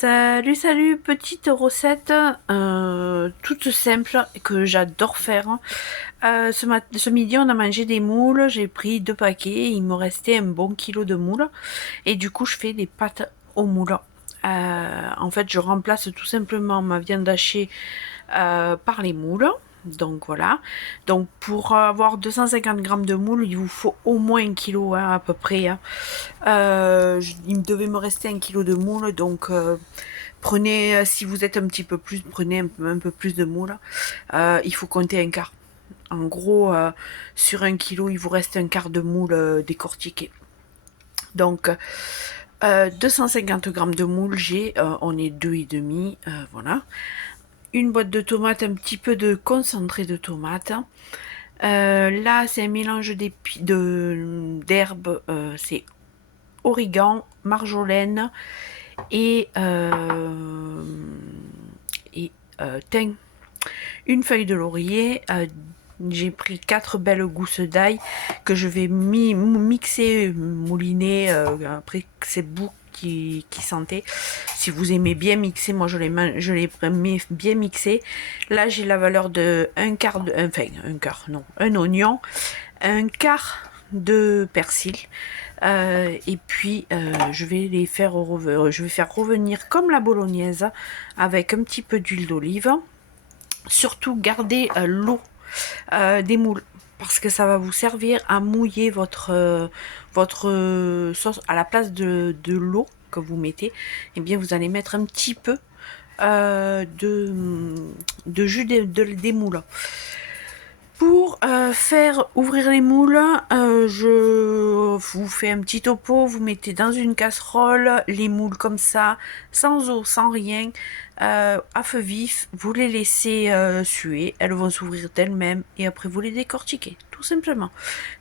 Salut, salut, petite recette toute simple que j'adore faire. Ce midi, on a mangé des moules, j'ai pris 2 paquets, il me restait un bon kilo de moules et du coup, je fais des pâtes aux moules. En fait, je remplace tout simplement ma viande hachée par les moules. Donc voilà. Donc pour avoir 250 grammes de moules, il vous faut au moins 1 kilo hein, à peu près. Hein. Il devait me rester 1 kilo de moules, donc prenez, si vous êtes un petit peu plus, prenez un peu plus de moules. Il faut compter un quart. En gros, sur 1 kilo, il vous reste un quart de moule décortiqué. Donc 250 grammes de moules, on est 2,5, voilà. Une boîte de tomates, un petit peu de concentré de tomate. Là, c'est un mélange d'herbes, c'est origan, marjolaine et thym. Une feuille de laurier. J'ai pris 4 belles gousses d'ail que je vais mixer, mouliner. Après, c'est vous qui sentez. Si vous aimez bien mixer, moi je les mets bien mixés. Là, j'ai la valeur de un oignon, un quart de persil. Et puis je vais faire revenir comme la bolognaise avec un petit peu d'huile d'olive. Surtout gardez l'eau des moules parce que ça va vous servir à mouiller votre sauce à la place de l'eau que vous mettez. Et eh bien vous allez mettre un petit peu de jus des moules. Pour faire ouvrir les moules, je vous fais un petit topo, vous mettez dans une casserole les moules comme ça, sans eau, sans rien, à feu vif, vous les laissez suer, elles vont s'ouvrir d'elles-mêmes et après vous les décortiquez, tout simplement.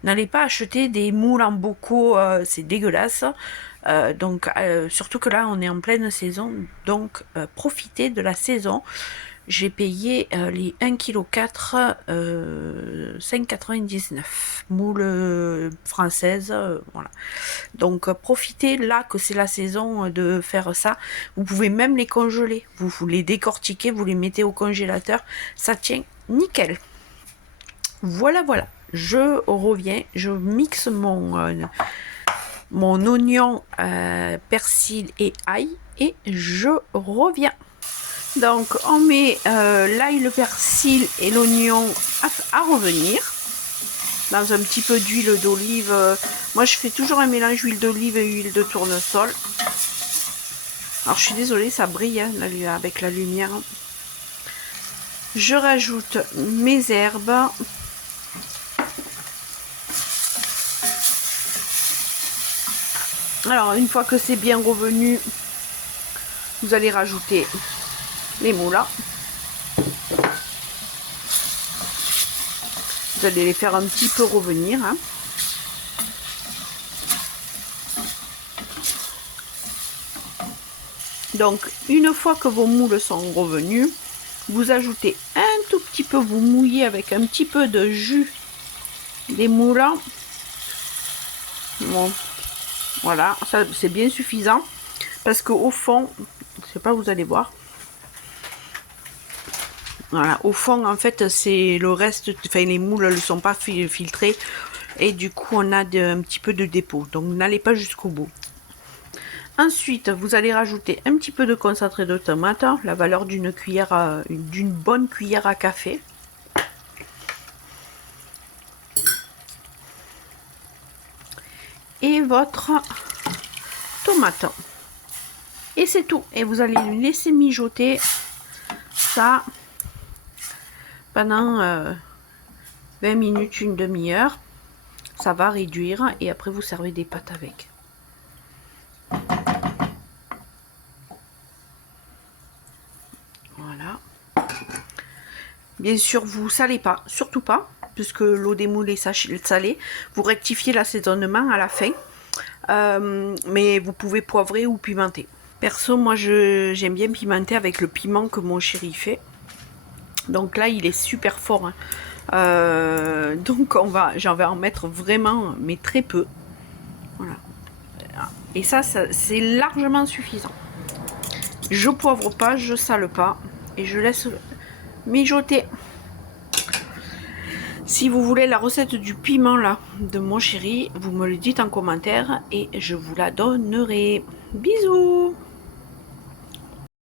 N'allez pas acheter des moules en bocaux, c'est dégueulasse. Donc surtout que là on est en pleine saison, donc profitez de la saison. J'ai payé les 1,4 kg 5,99 moules françaises, voilà. Donc profitez là que c'est la saison de faire ça. Vous pouvez même les congeler, vous les décortiquez, vous les mettez au congélateur, ça tient nickel. Voilà, je reviens, je mixe mon oignon, persil et ail et je reviens. Donc on met l'ail, le persil et l'oignon à revenir dans un petit peu d'huile d'olive. Moi je fais toujours un mélange huile d'olive et huile de tournesol. Alors je suis désolée, ça brille hein, avec la lumière. Je rajoute mes herbes. Alors une fois que c'est bien revenu, vous allez rajouter les moules. Vous allez les faire un petit peu revenir. Hein. Donc, une fois que vos moules sont revenus, vous ajoutez un tout petit peu, vous mouillez avec un petit peu de jus des moules. Bon, voilà, ça c'est bien suffisant parce qu'au fond, je sais pas, vous allez voir. Voilà, au fond, en fait, c'est le reste, enfin, les moules ne sont pas filtrés et du coup, on a un petit peu de dépôt. Donc, n'allez pas jusqu'au bout. Ensuite, vous allez rajouter un petit peu de concentré de tomate, la valeur d'une cuillère, d'une bonne cuillère à café. Et votre tomate. Et c'est tout. Et vous allez laisser mijoter ça pendant 20 minutes, une demi-heure. Ça va réduire et après vous servez des pâtes avec. Voilà. Bien sûr, vous salez pas, surtout pas, puisque l'eau des moules est salée. Vous rectifiez l'assaisonnement à la fin. Mais vous pouvez poivrer ou pimenter. Perso, moi j'aime bien pimenter avec le piment que mon chéri fait. Donc là, il est super fort. Hein. Donc j'en vais en mettre vraiment, mais très peu. Voilà. Et ça c'est largement suffisant. Je poivre pas, je sale pas et je laisse mijoter. Si vous voulez la recette du piment là de mon chéri, vous me le dites en commentaire et je vous la donnerai. Bisous.